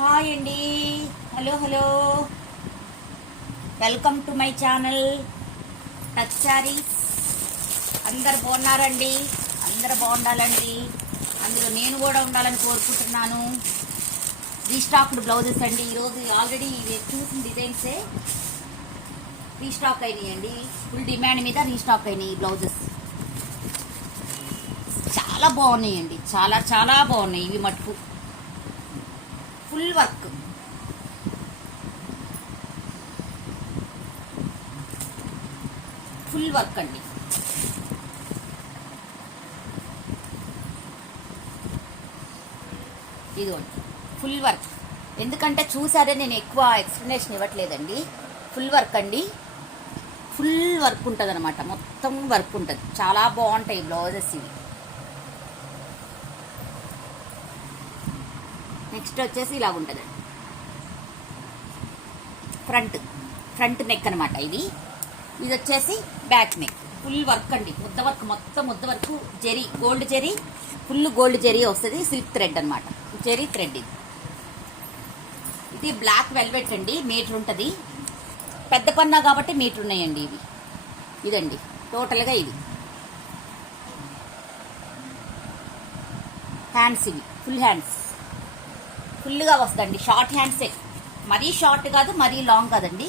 Hi అండి. Hello hello, welcome to my channel touch saris. అందరు బాగున్నారండి? అందరు బాగుండాలండి. అందులో నేను కూడా ఉండాలని కోరుకుంటున్నాను. రీస్టాక్డ్ బ్లౌజెస్ అండి. ఈరోజు ఆల్రెడీ చూసిన డిజైన్సే రీస్టాక్ అయినాయండి. ఫుల్ డిమాండ్ మీద రీస్టాక్ అయినాయి ఈ బ్లౌజెస్. చాలా బాగున్నాయండి, చాలా చాలా బాగున్నాయి. ఇవి మటుకు ఫుల్ వర్క్, ఫుల్ వర్క్ అండి. ఇదిగోండి ఫుల్ వర్క్. ఎందుకంటే చూసారే నేను ఎక్కువ ఎక్స్ప్లెనేషన్ ఇవ్వట్లేదండి. ఫుల్ వర్క్ అండి. ఫుల్ వర్క్ ఉంటుంది అనమాట, మొత్తం వర్క్ ఉంటుంది. చాలా బాగుంటాయి బ్లౌజెస్ ఇవి. నెక్స్ట్ వచ్చేసి ఇలా ఉంటుందండి. ఫ్రంట్ నెక్ అనమాట ఇది. ఇది వచ్చేసి బ్యాక్ నెక్. ఫుల్ వర్క్ అండి, ముద్ద వర్క్, మొత్తం ముద్ద work. Zari, gold zari, full gold zari వస్తుంది. సిల్క్ థ్రెడ్ అనమాట, జెరీ థ్రెడ్. ఇది బ్లాక్ వెల్వెట్ అండి, మీటర్ ఉంటుంది. పెద్ద పన్నా కాబట్టి మీటర్ ఉన్నాయండి ఇవి. ఇదండి టోటల్గా ఇది. హ్యాండ్స్ ఇవి ఫుల్ హ్యాండ్స్, ఫుల్గా వస్తుందండి. షార్ట్ హ్యాండ్సే, మరీ షార్ట్ కాదు మరీ లాంగ్ కాదండి,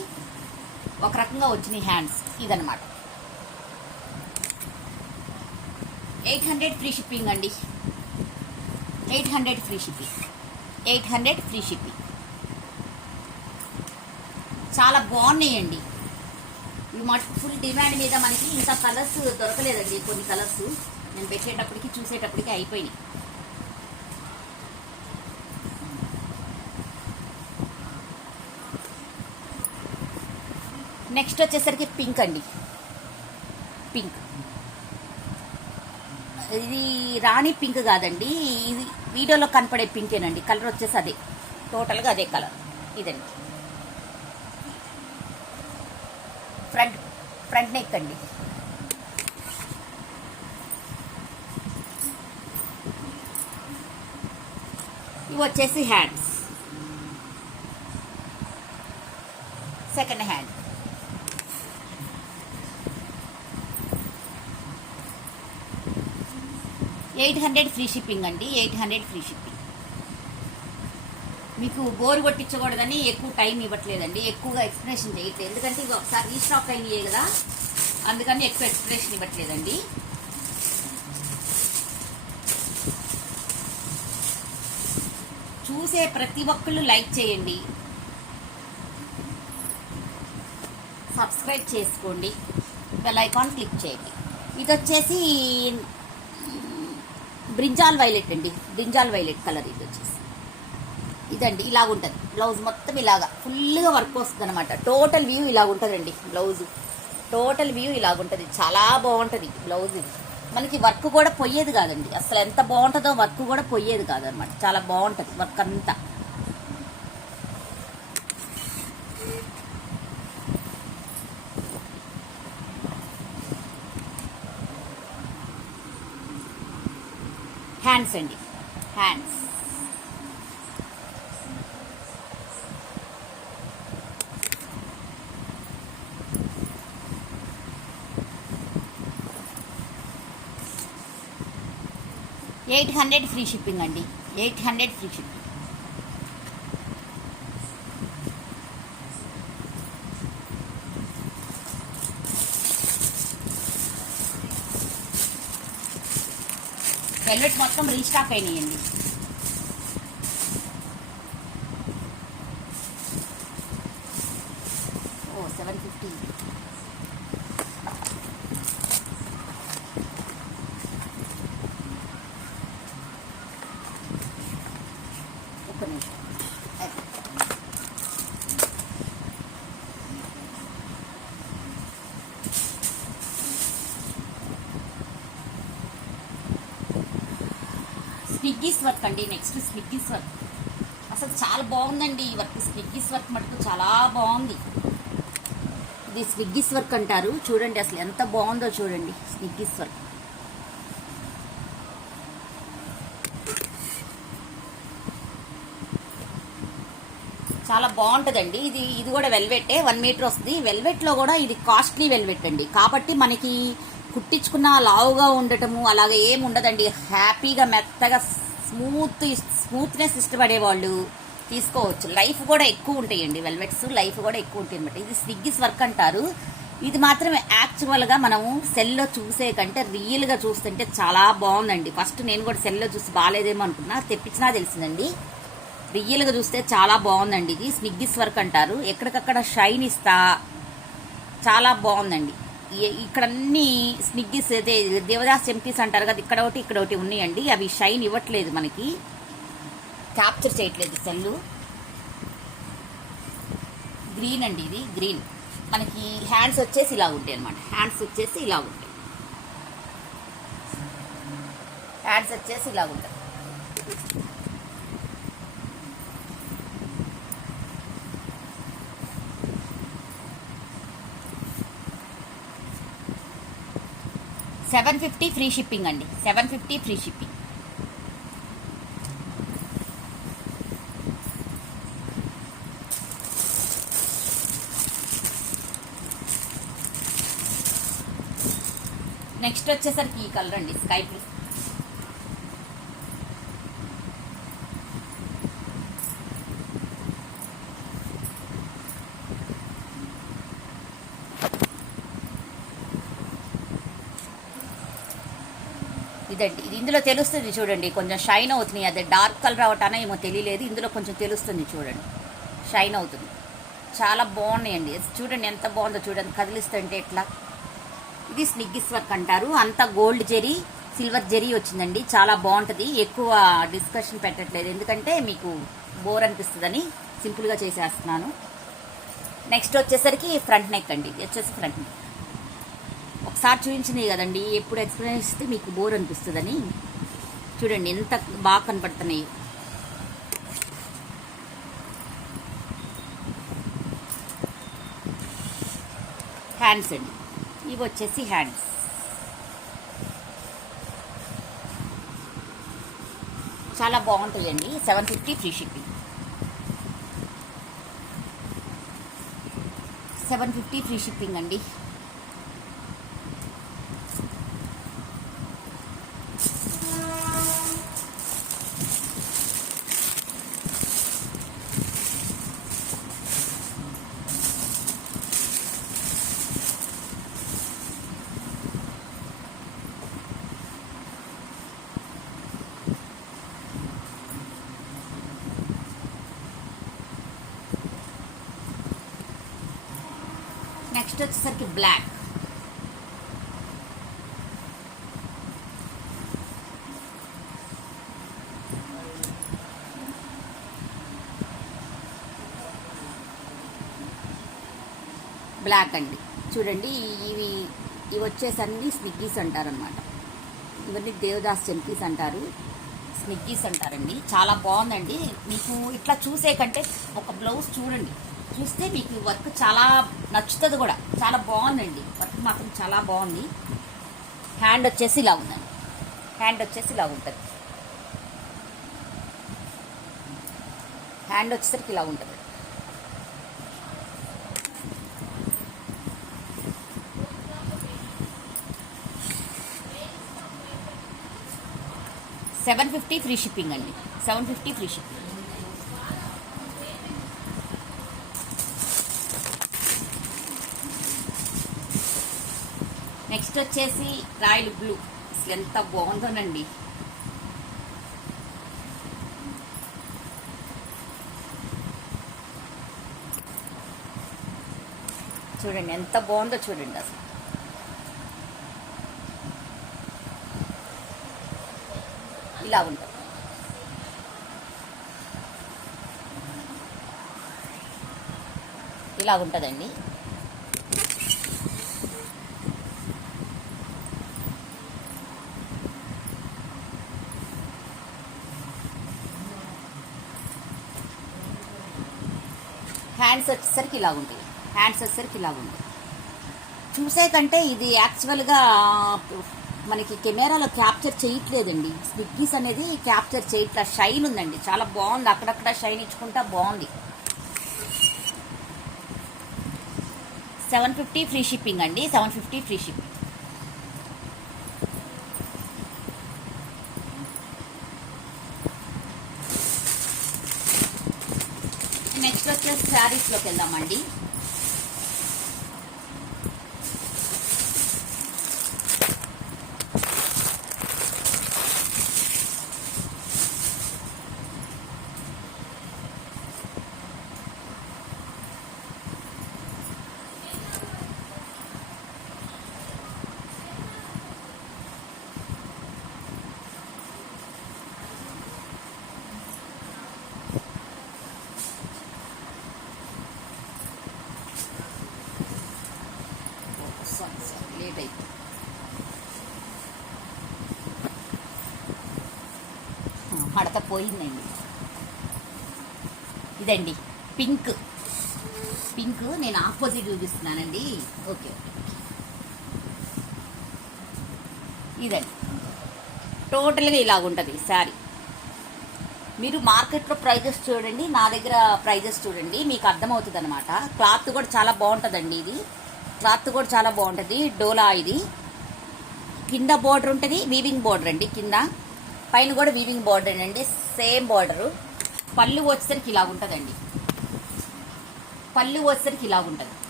ఒక రకంగా వచ్చినాయి హ్యాండ్స్. ఇదనమాట 800 ఫ్రీ షిప్పింగ్ అండి. 800 ఫ్రీ షిప్పింగ్, 800 ఫ్రీ షిప్పింగ్. చాలా బాగున్నాయండి ఇవి మటుకు. ఫుల్ డిమాండ్ మీద మనకి ఇంకా కలర్స్ దొరకలేదండి. కొన్ని కలర్స్ నేను పెట్టేటప్పటికి చూసేటప్పటికి అయిపోయినాయి. నెక్స్ట్ వచ్చేసరికి పింక్ అండి. పింక్, ఇది రాణి పింక్ కాదండి, ఇది వీడియోలో కనపడే పింకేనండి. కలర్ వచ్చేసి అదే, టోటల్గా అదే కలర్. ఇదండి ఫ్రంట్ నెక్ అండి. ఇవి వచ్చేసి hands, second hand. $800 free shipping అండి. 800 ఫ్రీ షిప్పింగ్. మీకు బోర్ కొట్టించకూడదని ఎక్కువ టైం ఇవ్వట్లేదండి, ఎక్కువగా ఎక్స్ప్లెనేషన్ చేయట్లేదు. ఎందుకంటే ఇవి ఒకసారి రీస్టాక్ అయినాయి కదా, అందుకని ఎక్కువ ఎక్స్ప్లెనేషన్ ఇవ్వట్లేదండి. చూసే ప్రతి ఒక్కళ్ళు లైక్ చేయండి, సబ్స్క్రైబ్ చేసుకోండి, బెల్ ఐకాన్ క్లిక్ చేయండి. ఇది వచ్చేసి బ్రింజాల్ వైలెట్ అండి, బ్రింజాల్ వైలెట్ కలర్. ఇది వచ్చేసి ఇదండి, ఇలాగ ఉంటుంది బ్లౌజ్. మొత్తం ఇలాగా ఫుల్గా వర్క్ వస్తుంది అనమాట. టోటల్ వ్యూ ఇలాగ ఉంటుందండి బ్లౌజ్. టోటల్ వ్యూ ఇలాగ ఉంటుంది. చాలా బాగుంటుంది బ్లౌజ్. ఇది మనకి వర్క్ కూడా పోయేది కాదండి అసలు. ఎంత బాగుంటుందో వర్క్ కూడా పోయేది కాదనమాట. చాలా బాగుంటుంది వర్క్ అంతా. హ్యాండ్స్ అండి, హ్యాండ్స్. $800 ఫ్రీ షిప్పింగ్ అండి. 800 ఫ్రీ షిప్పింగ్. వెల్వెట్ మొత్తం రీస్టాక్ అయినాయండి. ఓ 750. ఒక్క నిమిషం. స్నిగ్గీస్ వర్క్ అండి. నెక్స్ట్ స్నిగ్గీస్ వర్క్ అసలు చాలా బాగుందండి ఈ వర్క్. స్నిగ్గీస్ వర్క్ మటుకు చాలా బాగుంది. ఇది స్నిగ్గీస్ వర్క్ అంటారు. చూడండి అసలు ఎంత బాగుందో చూడండి స్నిగ్గీస్ వర్క్. చాలా బాగుంటుందండి. ఇది కూడా వెల్వెట్టే, 1 మీటర్ వస్తుంది. వెల్వెట్లో కూడా ఇది కాస్ట్లీ వెల్వెట్ అండి, కాబట్టి మనకి కుట్టించుకున్న లావుగా ఉండటము అలాగే ఏమి ఉండదండి. హ్యాపీగా మెత్తగా స్మూత్నెస్ ఇష్టపడే వాళ్ళు తీసుకోవచ్చు. లైఫ్ కూడా ఎక్కువ ఉంటాయండి, వెల్వెట్స్ లైఫ్ కూడా ఎక్కువ ఉంటాయి అనమాట. ఇది స్నిగ్గీస్ వర్క్ అంటారు. ఇది మాత్రం యాక్చువల్గా మనము సెల్లో చూసే కంటే రియల్గా చూస్తుంటే చాలా బాగుందండి. ఫస్ట్ నేను కూడా సెల్లో చూసి బాగాలేదేమో అనుకున్నా, తెప్పించినా తెలిసిందండి. రియల్గా చూస్తే చాలా బాగుందండి. ఇది స్నిగ్గీస్ వర్క్ అంటారు. ఎక్కడికక్కడ షైన్ ఇస్తా చాలా బాగుందండి. ఇక్కడ అన్ని స్నిగ్గీస్ అదే దేవదాస్ చెంకీస్ అంటారు కదా, ఇక్కడ ఒకటి ఉన్నాయండి. అవి షైన్ ఇవ్వట్లేదు, మనకి క్యాప్చర్ చేయట్లేదు సెల్లు. గ్రీన్ అండి, ఇది గ్రీన్. మనకి హ్యాండ్స్ వచ్చేసి ఇలా ఉంటాయి అనమాట. హ్యాండ్స్ వచ్చేసి ఇలా ఉంటాయి. హ్యాండ్స్ వచ్చేసి ఇలా ఉంటాయి. $750 ఫ్రీ షిప్పింగ్ అండి. $750 ఫ్రీ షిప్పింగ్. నెక్స్ట్ వచ్చేసరికి ఈ కలర్ అండి, స్కై బ్లూ. ఇదండి, ఇది ఇందులో తెలుస్తుంది చూడండి, కొంచెం షైన్ అవుతుంది. అదే డార్క్ కలర్ అవటానో ఏమో తెలియలేదు, ఇందులో కొంచెం తెలుస్తుంది చూడండి, షైన్ అవుతుంది. చాలా బాగున్నాయండి, చూడండి ఎంత బాగుందో చూడండి, కదిలిస్తుంటే ఎట్లా. ఇది స్నిగ్గీస్ వర్క్ అంటారు. అంతా గోల్డ్ జెరీ, సిల్వర్ జెరీ వచ్చిందండి. చాలా బాగుంటుంది. ఎక్కువ డిస్కషన్ పెట్టట్లేదు, ఎందుకంటే మీకు బోర్ అనిపిస్తుందని సింపుల్గా చేసేస్తున్నాను. నెక్స్ట్ వచ్చేసరికి ఫ్రంట్ నెక్ అండి. ఇది వచ్చేసి ఫ్రంట్ నెక్. ఒకసారి చూపించినాయి కదండి, ఎప్పుడు ఎక్స్ప్లెయిన్ ఇస్తే మీకు బోర్ అనిపిస్తుందని. చూడండి ఎంత బాగా కనపడుతున్నాయి. హ్యాండ్స్ అండి, ఇవి వచ్చేసి హ్యాండ్స్. చాలా బాగుంటుందండి. $750 ఫ్రీ షిప్పింగ్. $750 ఫ్రీ షిప్పింగ్ అండి. నెక్స్ట్ వచ్చేసరికి బ్లాక్. బ్లాక్ అండి, చూడండి ఇవి వచ్చేసి అన్ని స్నిగ్గీస్ అంటారనమాట. ఇవన్నీ దేవదాస్ చెంకీస్ అంటారు, స్నిగ్గీస్ అంటారండి. చాలా బాగుందండి. మీకు ఇట్లా చూసే కంటే ఒక బ్లౌజ్ చూడండి, చూస్తే మీకు వర్క్ చాలా నచ్చుతుంది కూడా. చాలా బాగుందండి, వర్క్ మాత్రం చాలా బాగుంది. హ్యాండ్ వచ్చేసి ఇలా ఉందండి, హ్యాండ్ వచ్చేసి ఇలా ఉంటుంది. హ్యాండ్ వచ్చేసరికి ఇలా ఉంటుంది. $750 ఫ్రీ షిప్పింగ్ అండి. $750 ఫ్రీ షిప్పింగ్. నెక్స్ట్ వచ్చేసి రాయల్ బ్లూ. అసలు ఎంత బాగుందోనండి. చూడండి ఎంత బాగుందో చూడండి. అసలు ఇలా ఉంటుంది. ఇలా ఉంటుందండి. హ్యాండ్స్ వచ్చేసరికి ఇలా ఉంటుంది. హ్యాండ్స్ వచ్చేసరికి ఇలా ఉంటుంది. చూసే కంటే ఇది యాక్చువల్గా మనకి కెమెరాలో క్యాప్చర్ చేయట్లేదండి. స్నిగ్గీస్ అనేది క్యాప్చర్ చేయట్లా. షైన్ ఉందండి, చాలా బాగుంది. అక్కడక్కడ షైన్ ఇచ్చుకుంటా బాగుంది. 750 ఫ్రీ షిప్పింగ్ అండి. 750 ఫ్రీ షిప్పింగ్. నెక్స్ట్ వచ్చేసి శారీస్లోకి వెళ్దామండి. లేట్ అయిపోయింది. మడత పోయిందండి. ఇదండి పింక్. పింక్ నేను ఆపోజిట్ చూపిస్తున్నానండి. ఓకే, ఇదండి టోటల్గా ఇలాగుంటుంది శారీ. మీరు మార్కెట్లో ప్రైజెస్ చూడండి, నా దగ్గర ప్రైజెస్ చూడండి, మీకు అర్థమవుతుంది అనమాట. క్లాత్ కూడా చాలా బాగుంటుందండి. ఇది క్లాత్ కూడా చాలా బాగుంటుంది. డోలా ఇది. కింద బోర్డర్ ఉంటుంది, వీవింగ్ బోర్డర్ అండి. కింద పైన కూడా వీవింగ్ బోర్డర్ అండి, సేమ్ బోర్డరు. పళ్ళు వచ్చేసరికి ఇలాగుంటుందండి. పళ్ళు వచ్చేసరికి ఇలాగుంటుంది.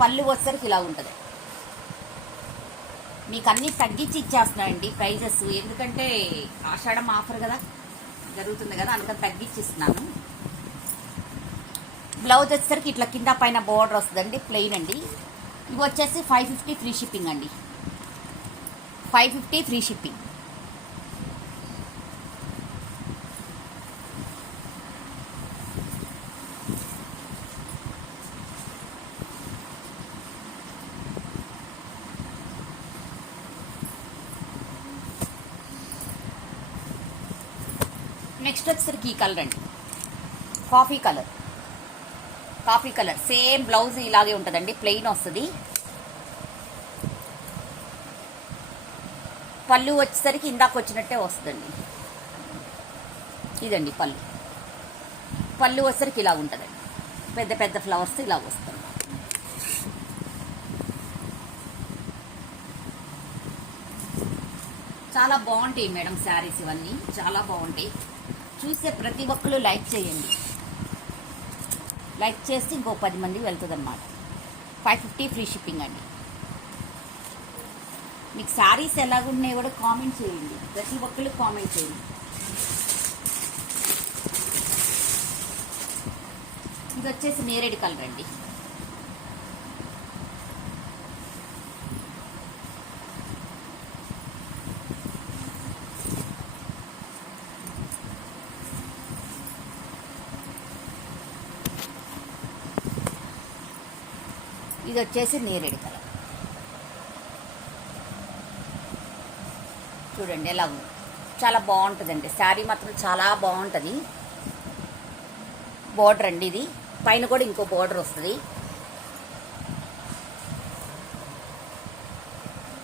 పళ్ళు వచ్చేసరికి ఇలాగుంటుంది. మీకు అన్నీ తగ్గించి ఇచ్చేస్తున్నానండి ప్రైజెస్. ఎందుకంటే ఆషాఢం ఆఫర్ కదా జరుగుతుంది కదా, అందుకని తగ్గించి ఇస్తున్నాను. బ్లౌజ్ వచ్చేసరికి ఇట్లా కింద పైన బోర్డర్ వస్తుందండి, ప్లెయిన్ అండి. ఇవి వచ్చేసి 550 ఫ్రీ షిప్పింగ్ అండి. 550 ఫ్రీ షిప్పింగ్. నెక్స్ట్ వచ్చేసరికి ఈ కలర్ అండి, coffee colour. Coffee colour same blouse ఇలాగే ఉంటుందండి, ప్లెయిన్ వస్తుంది. పళ్ళు వచ్చేసరికి ఇందాక వచ్చినట్టే వస్తుందండి. ఇదండి పళ్ళు. పళ్ళు వచ్చేసరికి ఇలా ఉంటుందండి, పెద్ద పెద్ద ఫ్లవర్స్ ఇలా వస్తుంది. చాలా బాగుంటాయి మేడం శారీస్, ఇవన్నీ చాలా బాగుంటాయి. చూసే ప్రతి ఒక్కరు లైక్ చేయండి. లైక్ చేస్తే ఇంకో 10 మంది వెళ్తుంది అనమాట. 550 ఫ్రీ షిప్పింగ్ అండి. మీకు శారీస్ ఎలాగున్నాయి కూడా కామెంట్ చేయండి, ప్రతి ఒక్కరు కామెంట్ చేయండి. ఇది వచ్చేసి నేరేడు కలర్ అండి. ఇది వచ్చేసి నేరేడు కలర్. చూడండి ఎలా ఉంది, చాలా బాగుంటుందండి శారీ మాత్రం చాలా బాగుంటుంది. బోర్డర్ అండి ఇది, పైన కూడా ఇంకో బోర్డర్ వస్తుంది.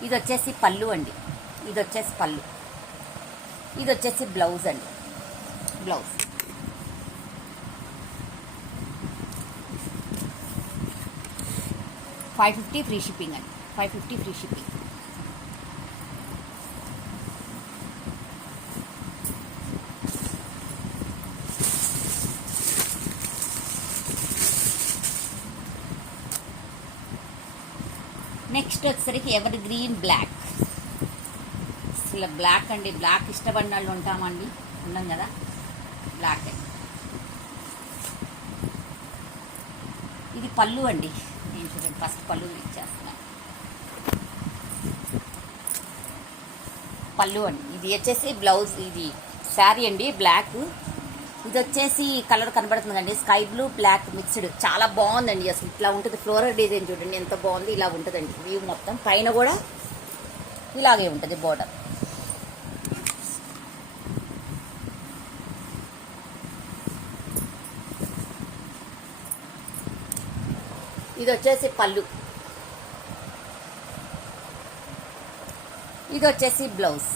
ఇది వచ్చేసి పళ్ళు అండి. ఇది వచ్చేసి పళ్ళు. ఇది వచ్చేసి బ్లౌజ్ అండి, బ్లౌజ్. $550 ఫ్రీ షిప్పింగ్ అండి. 550 ఫ్రీ షిప్పింగ్. నెక్స్ట్ వచ్చేసరికి ఎవర్ గ్రీన్ బ్లాక్. అసలు బ్లాక్ అండి, బ్లాక్ ఇష్టపడిన వాళ్ళు ఉంటామండి, ఉన్నాం కదా. బ్లాక్ అండి. ఇది పళ్ళు అండి. నేను చూడండి ఫస్ట్ పళ్ళు ఇచ్చేస్తున్నాను. పళ్ళు అండి. ఇది వచ్చేసి బ్లౌజ్. ఇది శారీ అండి బ్లాక్. ఇది వచ్చేసి కలర్ కనబడుతుంది అండి, స్కై బ్లూ బ్లాక్ మిక్స్డ్. చాలా బాగుందండి. అసలు ఇట్లా ఉంటుంది ఫ్లోరల్ డిజైన్. చూడండి ఎంత బాగుంది. ఇలా ఉంటుందండి వ్యూ మొత్తం. పైన కూడా ఇలాగే ఉంటుంది బోర్డర్. ఇది వచ్చేసి పళ్ళు. ఇది వచ్చేసి బ్లౌజ్.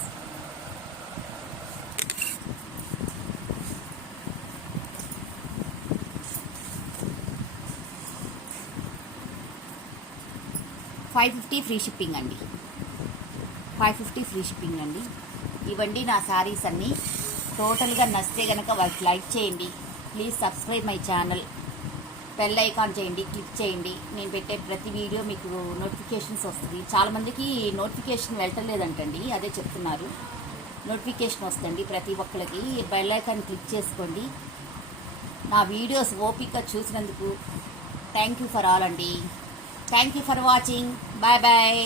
550 ఫ్రీ షిప్పింగ్ అండి. 550 ఫ్రీ షిప్పింగ్ అండి. ఇవ్వండి నా శారీస్ అన్నీ. టోటల్గా నచ్చితే కనుక వాళ్ళకి లైక్ చేయండి. Please subscribe my channel. Bell icon చేయండి, క్లిక్ చేయండి. నేను పెట్టే ప్రతి వీడియో మీకు నోటిఫికేషన్స్ వస్తుంది. చాలామందికి నోటిఫికేషన్ వెళ్ళలేదంటండి, అదే చెప్తున్నారు. నోటిఫికేషన్ వస్తుంది ప్రతి ఒక్కరికి. బెల్ ఐకాన్ క్లిక్ చేసుకోండి. నా వీడియోస్ ఓపిక చూసినందుకు థ్యాంక్ యూ ఫర్ ఆల్ అండి. Thank you for watching. Bye bye.